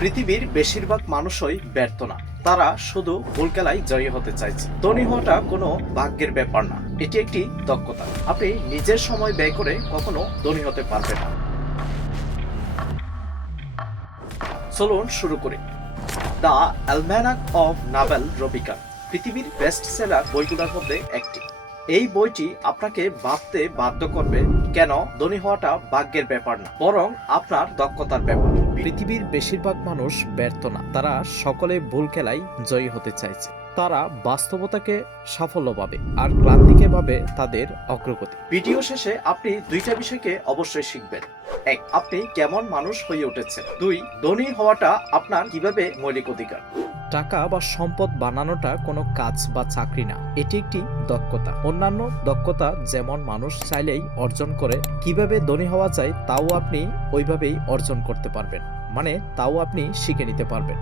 পৃথিবীর বেশিরভাগ মানুষই ব্যর্থ না। তারা শুধু ভুল খেলায় জয়ী হতে চাইছে। ধনী হওয়াটা কোনো ভাগ্যের ব্যাপার না। এটি একটি দক্ষতা। আপনি নিজের সময় ব্যয় করে কখনো ধনী হতে পারবেন না। চলুন শুরু করি। দ্য অ্যালম্যানাক অফ নাভেল রবিকা। পৃথিবীর বেস্ট সেলার বইগুলোর মধ্যে একটি। এই বইটি আপনাকে ভাবতে বাধ্য করবে কেন ধনী হওয়াটা ভাগ্যের ব্যাপার না বরং আপনার দক্ষতার ব্যাপার। পৃথিবীর বেশিরভাগ মানুষ ব্যর্থ না তারা সকলে ভুল খেলায় জয়ী হতে চাইছে। তারা বাস্তবতাকে সাফল্য পাবে আর ক্লান্তিকে পাবে তাদের অগ্রগতি। ভিডিও শেষে আপনি দুইটা বিষয়কে অবশ্যই শিখবেন। এক আপনি কেমন মানুষ হয়ে উঠেছেন? দুই ধনী হওয়াটা আপনার কীভাবে মৌলিক অধিকার? টাকা বা সম্পদ বানানোটা কোনো কাজ বা চাকরি না। এটি একটি দক্ষতা। অন্যান্য দক্ষতা যেমন মানুষ চাইলেই অর্জন করে, কীভাবে ধনী হওয়া যায় তাও আপনি ওইভাবেই অর্জন করতে পারবেন। মানে তাও আপনি শিখে নিতে পারবেন।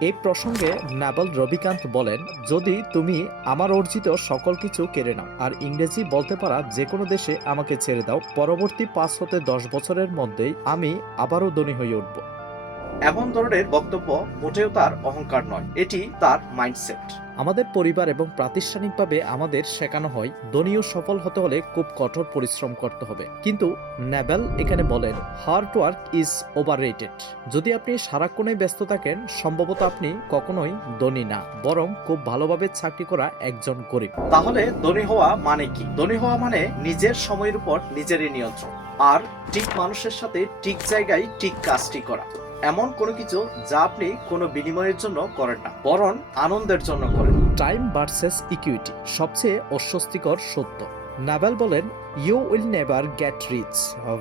এই প্রসঙ্গে নাবল রবিকান্ত বলেন, যদি তুমি আমার অর্জিত সকল কিছু কেড়ে নাও, আর ইংরেজি বলতে পারা যে কোনো দেশে আমাকে ছেড়ে দাও, পরবর্তী পাঁচ হতে দশ বছরের মধ্যেই আমি আবারও ধনী হয়ে উঠব। এমন ধরনের বক্তব্য মোটেও তার অহংকার নয়। এটি তার মাইন্ডসেট। আমাদের পরিবার এবং প্রাতিষ্ঠানিকভাবে আমাদের শেখানো হয় ও সফল হতে হলে খুব কঠোর পরিশ্রম করতে হবে। কিন্তু নেবেল এখানে বলেন হার্ড ওয়ার্ক ইজ ওভার যদি আপনি সারাক্ষণে ব্যস্ত থাকেন সম্ভবত আপনি কখনোই ধনী না বরং খুব ভালোভাবে চাকরি করা একজন গরিব। তাহলে ধনী হওয়া মানে কি? ধনী হওয়া মানে নিজের সময়ের উপর নিজেরই নিয়ন্ত্রণ আর ঠিক মানুষের সাথে ঠিক জায়গায় ঠিক কাজটি করা। এমন কোনো কিছু যা আপনি কোনো বিনিময়ের জন্য করেন না বরং আনন্দের জন্য করেন। টাইম ভার্সেস ইকুইটি সবচেয়ে অস্বস্তিকর সত্য। নাভেল বলেন you will never get rich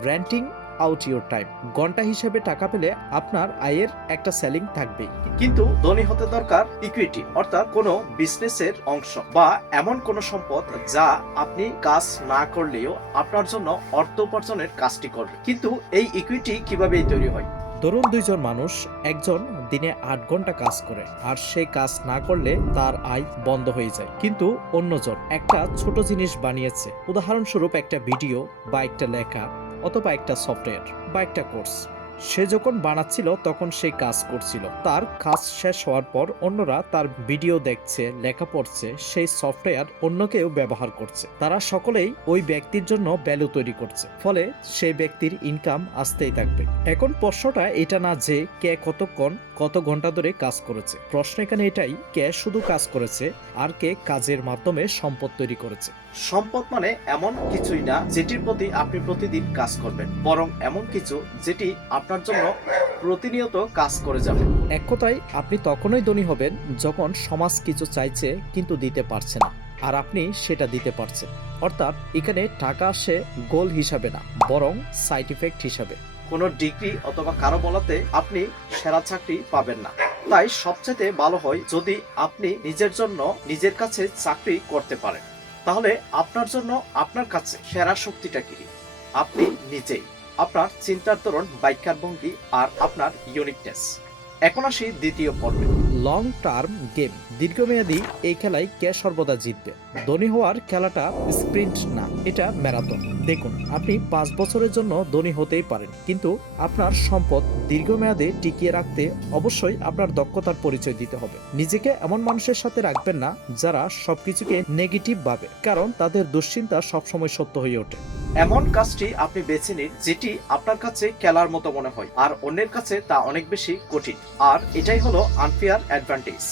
renting out your time ঘণ্টা হিসেবে টাকা পেলে আপনার আয়ের একটা সেলিং থাকবেই। কিন্তু ধনী হতে দরকার ইকুইটি অর্থাৎ কোনো বিজনেসের অংশ বা এমন কোনো সম্পদ যা আপনি কাজ না করলেও আপনার জন্য অর্থ উপার্জনের কাজটি করবে। কিন্তু এই ইকুইটি কীভাবে তৈরি হয়? ধরুন দুইজন মানুষ একজন দিনে আট ঘণ্টা কাজ করে, আর সে কাজ না করলে তার আয় বন্ধ হয়ে যায়। কিন্তু অন্যজন একটা ছোট জিনিস বানিয়েছে। উদাহরণস্বরূপ একটা ভিডিও বা একটা লেখা অথবা একটা সফটওয়্যার বা একটা কোর্স। সে যখন বানাচ্ছিল, তখন সে কাজ করছিল। তার কাজ শেষ হওয়ার পর অন্যরা তার ভিডিও দেখছে, লেখা পড়ছে, সেই সফটওয়্যার অন্য কেউ ব্যবহার করছে। তারা সকলেই ওই ব্যক্তির জন্য ভ্যালু তৈরি করছে। ফলে সেই ব্যক্তির ইনকাম আসতেই থাকবে। এখন প্রশ্নটা এটা না যে কে কতক্ষণ, কত ঘণ্টা ধরে কাজ করেছে। প্রশ্ন এখানে এটাই, কে শুধু কাজ করেছে আর কে কাজের মাধ্যমে সম্পদ তৈরি করেছে। সম্পদ মানে এমন কিছুই না যেটির প্রতি আপনি প্রতিদিন কাজ করবেন। বরং এমন কিছু যেটি আপনার জন্য প্রতিনিয়ত কাজ করে যাবে। এক কথায় আপনি তখনই ধনী হবেন যখন সমাজ কিছু চাইছে কিন্তু দিতে পারছে না আর আপনি সেটা দিতে পারছেন। অর্থাৎ এখানে টাকা আসে গোল হিসাবে না বরং সাইড ইফেক্ট হিসাবে। কোনো ডিগ্রি অথবা কারও বলাতে আপনি সেরা চাকরি পাবেন না। তাই সবচেয়ে ভালো হয় যদি আপনি নিজের জন্য নিজের কাছে চাকরি করতে পারেন। তাহলে আপনার জন্য আপনার কাছে সেরা শক্তিটা কি? আপনি নিজেই। আপনার চিন্তার ধরন, বাইকার ভঙ্গি আর আপনার ইউনিকনেস এখন আসি দ্বিতীয় পর্বে। লং টার্ম গেম দীর্ঘমেয়াদী এই খেলায় কে সর্বদা জিতবে? ধনী হওয়ার খেলাটা স্প্রিন্ট না, এটা ম্যারাথন দেখুন, আপনি পাঁচ বছরের জন্য ধনী হতেই পারেন, কিন্তু আপনার সম্পদ দীর্ঘমেয়াদে টিকিয়ে রাখতে অবশ্যই আপনার দক্ষতার পরিচয় দিতে হবে। নিজেকে এমন মানুষের সাথে রাখবেন না যারা সবকিছুকে নেগেটিভ ভাবে, কারণ তাদের দুশ্চিন্তা সবসময় সত্য হয়ে ওঠে। এমন কাজটি আপনি বেছে নিন যেটি আপনার কাছে খেলার মতো মনে হয়, আর অন্যের কাছে তা অনেক বেশি কঠিন। আর এটাই হলো আনফেয়ার অ্যাডভান্টেজ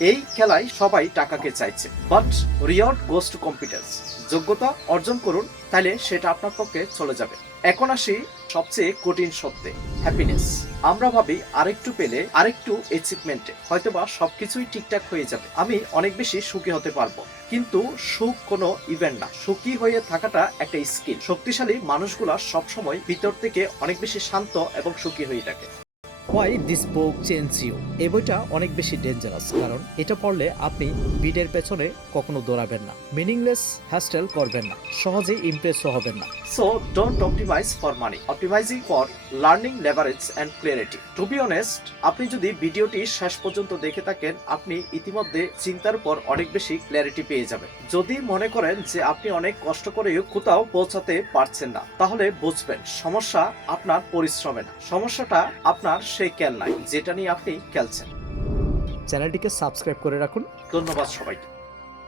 এই খেলায় সবাই টাকাকে চাইছে। But reward goes to competence যোগ্যতা অর্জন করুন তাহলে সেটা আপনার পক্ষে চলে যাবে। এখন আসি সবচেয়ে কঠিন সত্যে হ্যাপিনেস আমরা ভাবি আরেকটু পেলে আরেকটু অ্যাচিভমেন্টে হয়তোবা সবকিছুই ঠিকঠাক হয়ে যাবে। আমি অনেক বেশি সুখী হতে পারব। কিন্তু সুখ কোনো ইভেন্ট না। সুখী হয়ে থাকাটা একটা স্কিল শক্তিশালী মানুষগুলা সবসময় ভিতর থেকে অনেক বেশি শান্ত এবং সুখী হয়ে থাকে। Why this book change you এই বইটা অনেক বেশি ডেঞ্জারাস কারণ এটা পড়লে আপনি বিডের পেছনে কখনো দৌড়াবেন না মিনিংলেস হ্যাস্টেল করবেন না, সহজেই ইমপ্রেসও হবেন না। So don't optimise for money optimising for learning leverage and clarity to be honest আপনি যদি ভিডিওটি শেষ পর্যন্ত দেখে থাকেন, আপনি ইতিমধ্যে চিন্তার পর অনেক বেশি ক্লিয়ারিটি পেয়ে যাবেন। যদি মনে করেন যে আপনি অনেক কষ্ট করেও কোথাও পৌঁছাতে পারছেন না, তাহলে বুঝবেন, সমস্যা আপনার পরিশ্রমে না। সমস্যাটা আপনার সেই খেলনায় যেটা নিয়ে আপনি খেলছেন। চ্যানেলটিকে সাবস্ক্রাইব করে রাখুন। ধন্যবাদ সবাইকে।